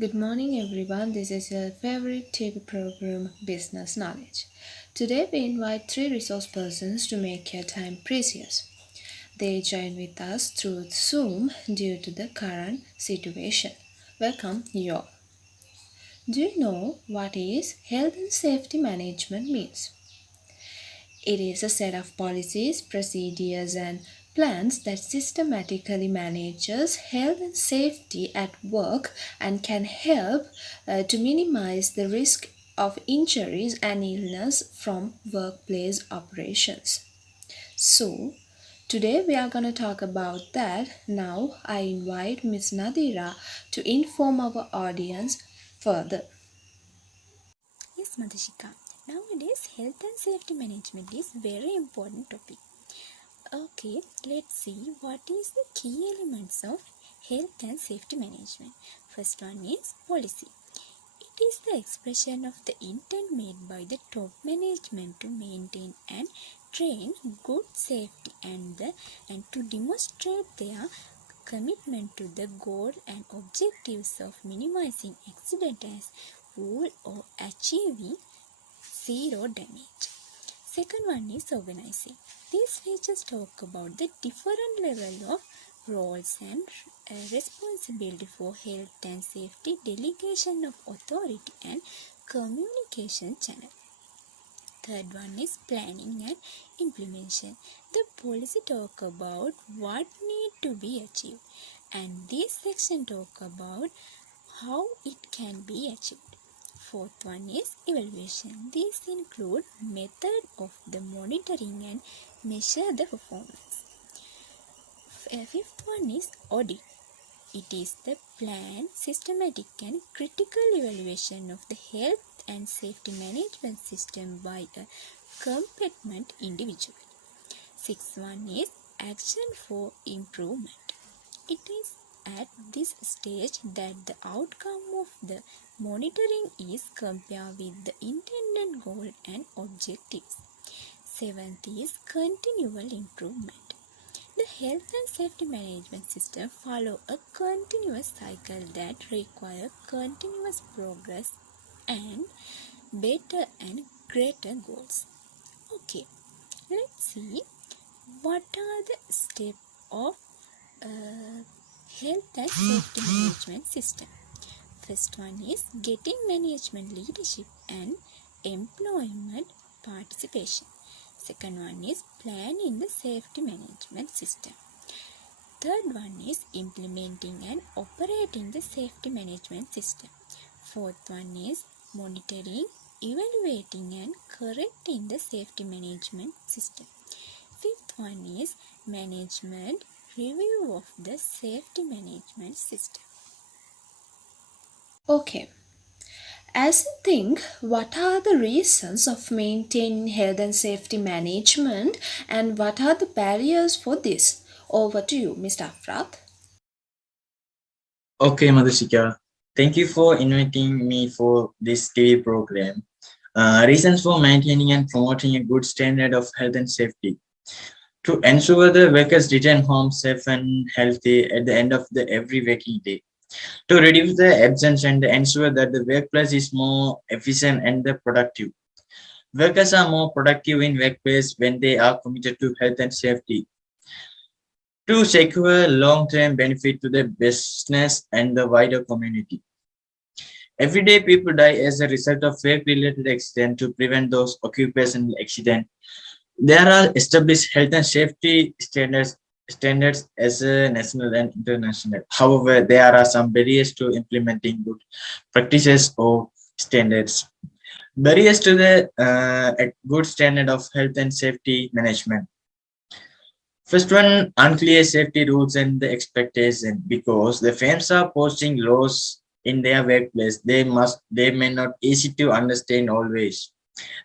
Good morning, everyone. This is your favorite TV program, Business Knowledge. Today, we invite three resource persons to make your time precious. They join with us through Zoom due to the current situation. Welcome, you all. Do you know what is health and safety management means? It is a set of policies, procedures, and plans that systematically manages health and safety at work and can help to minimize the risk of injuries and illness from workplace operations. So, today we are going to talk about that. Now, I invite Ms. Nadira to inform our audience further. Yes, Madhishika. Nowadays, health and safety management is very important topic. Okay, let's see what is the key elements of health and safety management. First one is policy. It is the expression of the intent made by the top management to maintain and train good safety and to demonstrate their commitment to the goal and objectives of minimizing accident as whole or achieving zero damage. Second one is organizing. These features talk about the different level of roles and responsibility for health and safety, delegation of authority and communication channel. Third one is planning and implementation. The policy talk about what need to be achieved, and this section talk about how it can be achieved. Fourth one is evaluation. These include method of the monitoring and measure the performance. Fifth one is audit. It is the planned, systematic and critical evaluation of the health and safety management system by a competent individual. Sixth one is action for improvement. It is at this stage that the outcome of the monitoring is compared with the intended goal and objectives. Seventh is continual improvement. The health and safety management system follow a continuous cycle that require continuous progress and better and greater goals. Okay, let's see what are the steps of health and safety management system. First one is getting management leadership and employment participation. Second one is planning the safety management system. Third one is implementing and operating the safety management system. Fourth one is monitoring, evaluating and correcting the safety management system. Fifth one is management review of the safety management system. Okay. As you think, what are the reasons of maintaining health and safety management and what are the barriers for this? Over to you, Mr. Afrath. Okay, Madhusika. Thank you for inviting me for this TV program. Reasons for maintaining and promoting a good standard of health and safety. To ensure the workers return home safe and healthy at the end of every working day. To reduce the absence and ensure that the workplace is more efficient and productive. Workers are more productive in workplace when they are committed to health and safety. To secure long-term benefit to the business and the wider community. Every day, people die as a result of work-related accident. To prevent those occupational accidents, there are established health and safety standards as a national and international. However, there are some barriers to implementing good practices or standards. Barriers to the a good standard of health and safety management. First one, unclear safety rules and the expectation. Because the firms are posting laws in their workplace, they may not easy to understand always.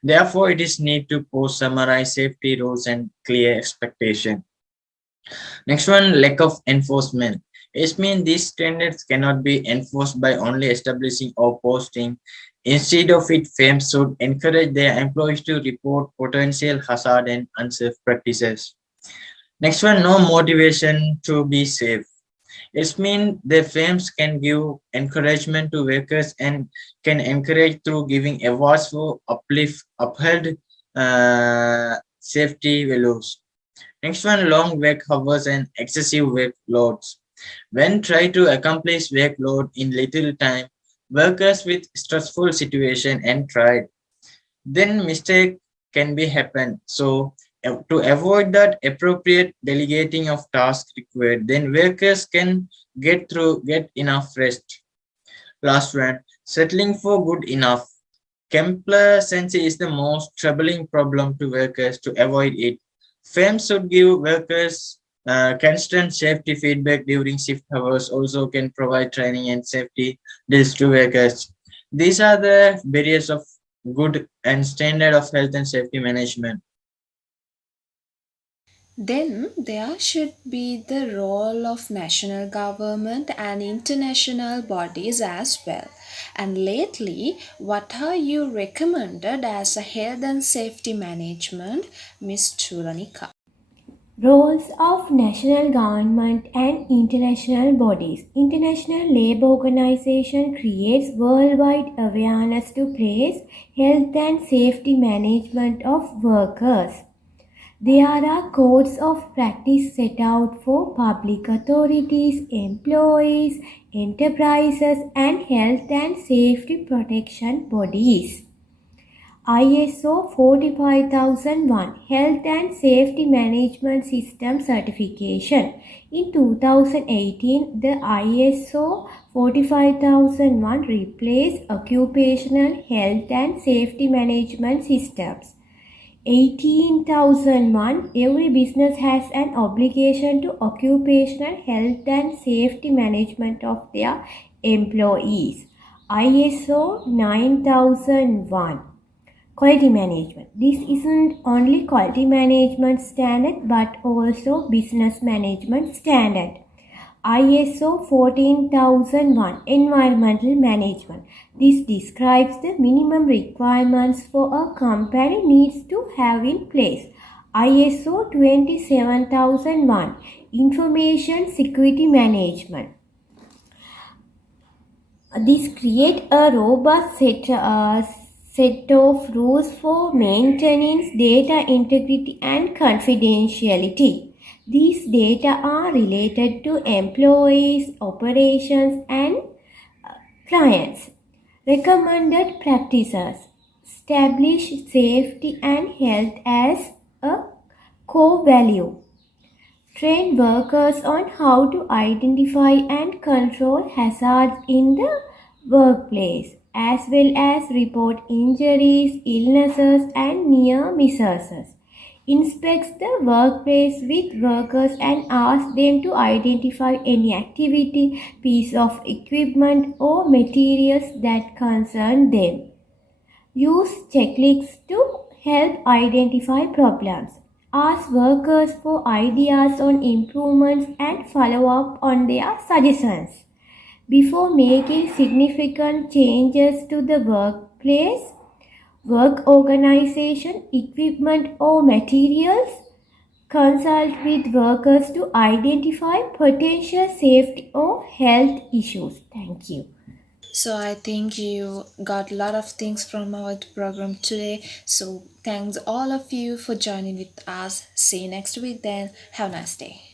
Therefore, it is need to post summarize safety rules and clear expectation. Next one, lack of enforcement. It means these standards cannot be enforced by only establishing or posting. Instead of it, firms should encourage their employees to report potential hazard and unsafe practices. Next one, no motivation to be safe. It means their firms can give encouragement to workers and can encourage through giving awards for upheld safety values. Next one, long work hours and excessive workloads. When try to accomplish workload in little time, workers with stressful situation and tried, then mistake can be happen. So to avoid that appropriate delegating of tasks required, then workers can get enough rest. Last one, settling for good enough. Complacency is the most troubling problem to workers. To avoid it, firms should give workers constant safety feedback during shift hours, also can provide training and safety drills to workers. These are the barriers of good and standard of health and safety management. Then there should be the role of national government and international bodies as well. And lately, what are you recommended as a health and safety management, Miss Chulanika? Roles of national government and international bodies. International Labour Organization creates worldwide awareness to place health and safety management of workers. There are codes of practice set out for public authorities, employees, enterprises, and health and safety protection bodies. ISO 45001 Health and Safety Management System Certification. In 2018, the ISO 45001 replaced occupational health and safety management systems. 18,001 Every business has an obligation to occupational health and safety management of their employees. ISO 9001 Quality management. This isn't only quality management standard but also business management standard. ISO 14001 Environmental Management. This describes the minimum requirements for a company needs to have in place. ISO 27001 Information Security Management. This creates a robust set of rules for maintaining data integrity and confidentiality. These data are related to employees, operations, and clients. Recommended practices establish safety and health as a core value. Train workers on how to identify and control hazards in the workplace, as well as report injuries, illnesses, and near misses. Inspects the workplace with workers and asks them to identify any activity, piece of equipment, or materials that concern them. Use checklists to help identify problems. Ask workers for ideas on improvements and follow up on their suggestions. Before making significant changes to the workplace, work organization, equipment, or materials, consult with workers to identify potential safety or health issues. Thank you. So I think you got a lot of things from our program today. So thanks all of you for joining with us. See you next week then. Have a nice day.